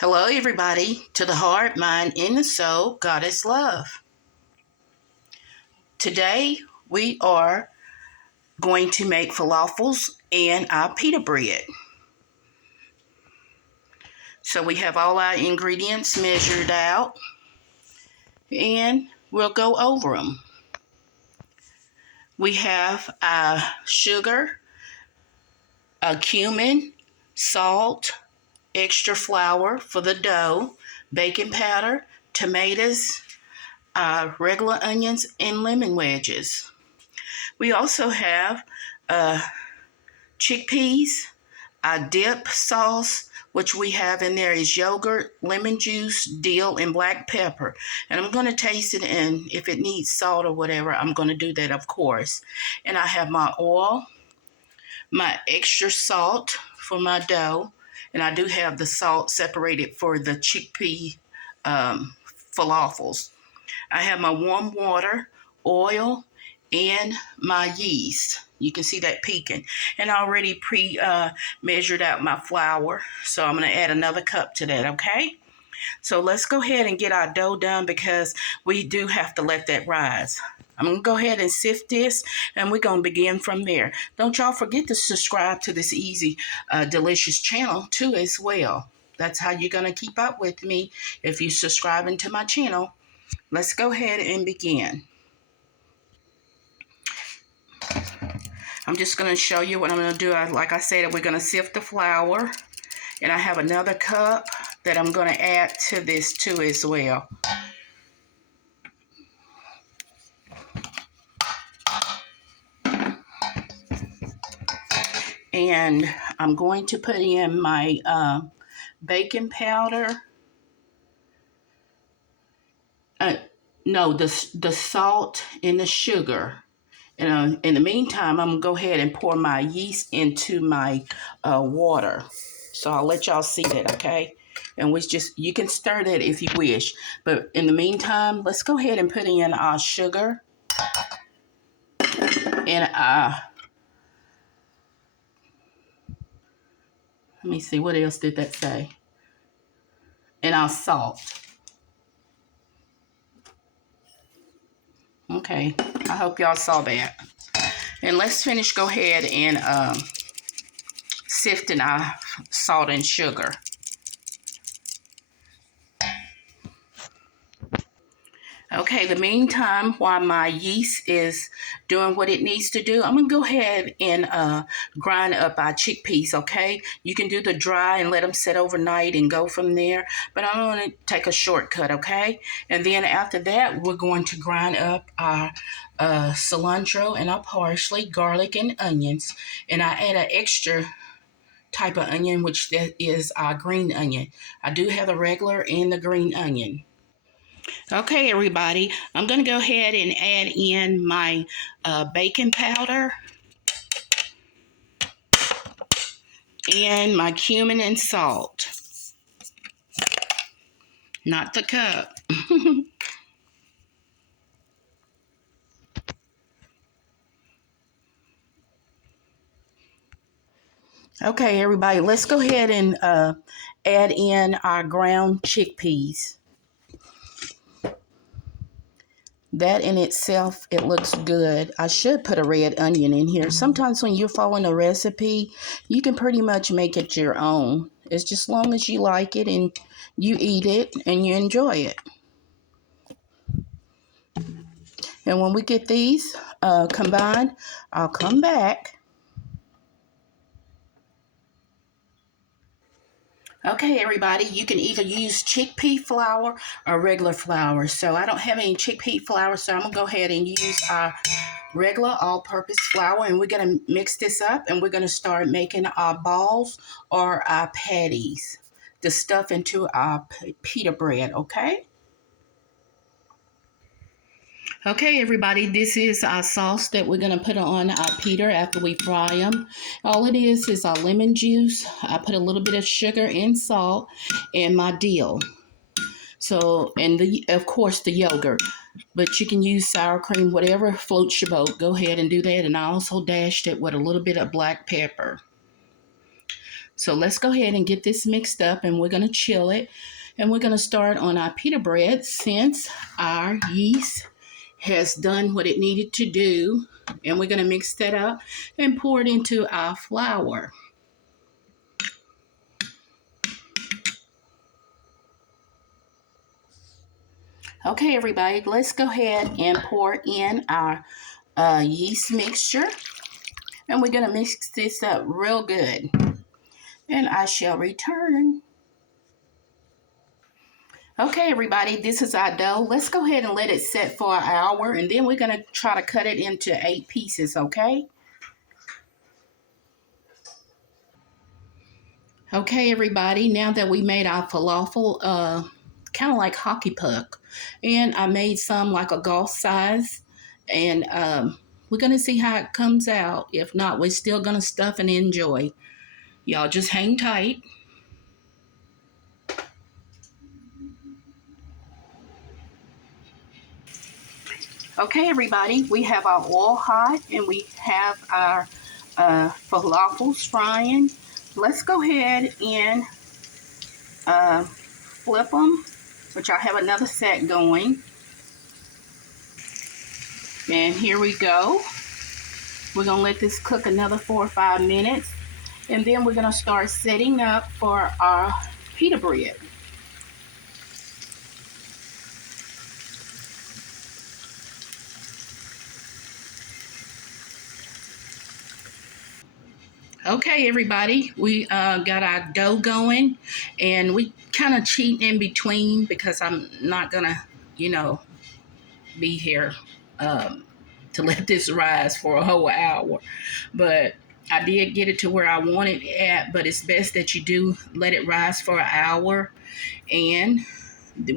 Hello, everybody, to the heart, mind, and the soul, Goddess Love. Today, we are going to make falafels and our pita bread. So, we have all our ingredients measured out, and we'll go over them. We have our sugar, a cumin, salt, extra flour for the dough, baking powder, tomatoes, regular onions, and lemon wedges. We also have chickpeas, dip sauce, which we have in there is yogurt, lemon juice, dill, and black pepper. And I'm going to taste it, and if it needs salt or whatever, I'm going to do that, of course. And I have my oil, my extra salt for my dough, and I do have the salt separated for the chickpea falafels. I have my warm water, oil, and my yeast. You can see that peeking. And I already measured out my flour, so I'm going to add another cup to that, okay? So let's go ahead and get our dough done because we do have to let that rise. I'm going to go ahead and sift this, and we're going to begin from there. Don't y'all forget to subscribe to this easy, delicious channel, too, as well. That's how you're going to keep up with me if you're subscribing to my channel. Let's go ahead and begin. I'm just going to show you what I'm going to do. Like I said, we're going to sift the flour. And I have another cup that I'm going to add to this too as well. And I'm going to put in my baking powder. The salt and the sugar. And in the meantime, I'm going to go ahead and pour my yeast into my water. So I'll let y'all see that, okay? And you can stir that if you wish. But in the meantime, let's go ahead and put in our sugar and let me see, what else did that say? And our salt. Okay, I hope y'all saw that. And let's go ahead and sifting our salt and sugar. Okay, the meantime, while my yeast is doing what it needs to do, I'm going to go ahead and grind up our chickpeas, okay? You can do the dry and let them sit overnight and go from there, but I'm going to take a shortcut, okay? And then after that, we're going to grind up our cilantro and our parsley, garlic, and onions. And I add an extra type of onion, which that is our green onion. I do have the regular and the green onion. Okay, everybody, I'm going to go ahead and add in my baking powder and my cumin and salt. Not the cup. Okay, everybody, let's go ahead and add in our ground chickpeas. That in itself, it looks good. I should put a red onion in here. Sometimes when you're following a recipe, you can pretty much make it your own. It's just long as you like it and you eat it and you enjoy it. And when we get these combined, I'll come back. Okay, everybody, you can either use chickpea flour or regular flour. So I don't have any chickpea flour, so I'm going to go ahead and use our regular all-purpose flour. And we're going to mix this up, and we're going to start making our balls or our patties to stuff into our pita bread, okay? Okay, everybody, this is our sauce that we're going to put on our pita after we fry them. All it is our lemon juice. I put a little bit of sugar and salt and my dill. So, and of course the yogurt. But you can use sour cream, whatever floats your boat. Go ahead and do that. And I also dashed it with a little bit of black pepper. So let's go ahead and get this mixed up, and we're going to chill it. And we're going to start on our pita bread since our yeast has done what it needed to do. And we're going to mix that up and pour it into our flour. Okay, everybody, let's go ahead and pour in our yeast mixture. And we're going to mix this up real good. And I shall return. Okay, everybody, this is our dough. Let's go ahead and let it set for an hour, and then we're going to try to cut it into 8 pieces, okay? Okay, everybody, now that we made our falafel, kind of like hockey puck, and I made some like a golf size, and we're going to see how it comes out. If not, we're still going to stuff and enjoy. Y'all just hang tight. Okay, everybody, we have our oil hot, and we have our falafels frying. Let's go ahead and flip them, which I have another set going. And here we go. We're going to let this cook another 4 or 5 minutes. And then we're going to start setting up for our pita bread. Okay, everybody, we got our dough going, and we kind of cheat in between because I'm not going to, be here to let this rise for a whole hour. But I did get it to where I want it at, but it's best that you do let it rise for an hour, and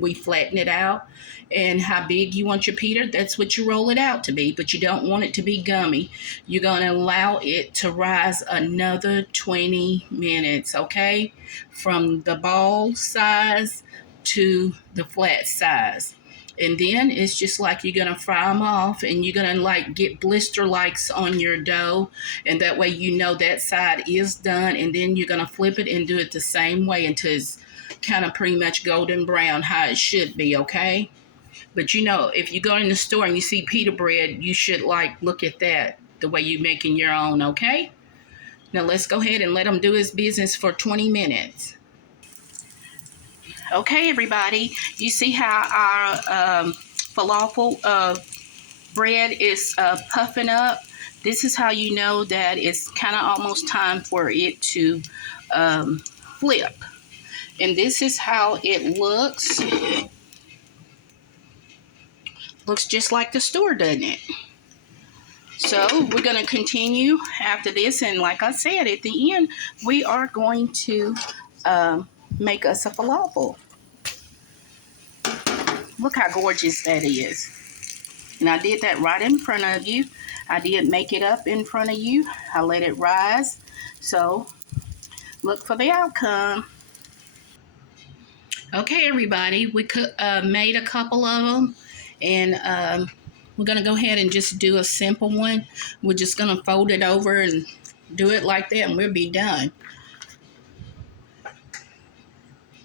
we flatten it out. And how big you want your pita, that's what you roll it out to be, but you don't want it to be gummy. You're going to allow it to rise another 20 minutes, okay? From the ball size to the flat size. And then it's just like you're going to fry them off, and you're going to like get blister likes on your dough. And that way you know that side is done. And then you're going to flip it and do it the same way until it's kind of pretty much golden brown, how it should be, okay? But if you go in the store and you see pita bread, you should look at that the way you're making your own, okay? Now let's go ahead and let him do his business for 20 minutes. Okay, everybody, you see how our falafel bread is puffing up? This is how you know that it's kind of almost time for it to flip. And this is how it looks. Looks just like the store, doesn't it? So we're going to continue after this. And like I said, at the end, we are going to make us a falafel. Look how gorgeous that is. And I did that right in front of you. I did make it up in front of you. I let it rise. So look for the outcome. Okay, everybody, we made a couple of them. And we're going to go ahead and just do a simple one. We're just going to fold it over and do it like that, and we'll be done.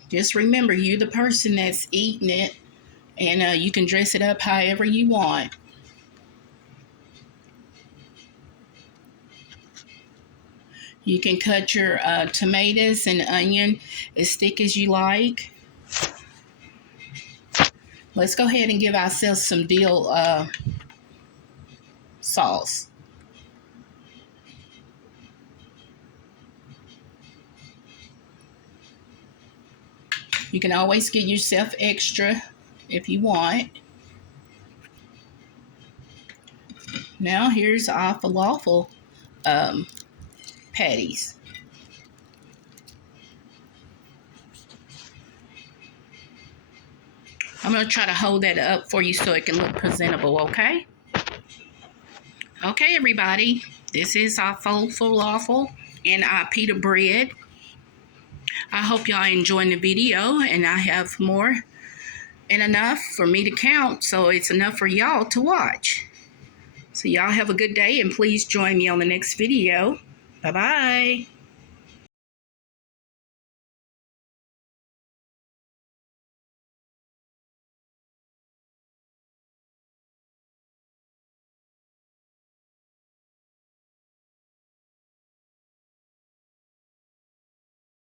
Just remember, you're the person that's eating it, and you can dress it up however you want. You can cut your tomatoes and onion as thick as you like. Let's go ahead and give ourselves some dill sauce. You can always give yourself extra if you want. Now here's our falafel patties. I'm going to try to hold that up for you so it can look presentable, okay? Okay, everybody. This is our falafel and our pita bread. I hope y'all enjoying the video, and I have more and enough for me to count, so it's enough for y'all to watch. So y'all have a good day, and please join me on the next video. Bye-bye.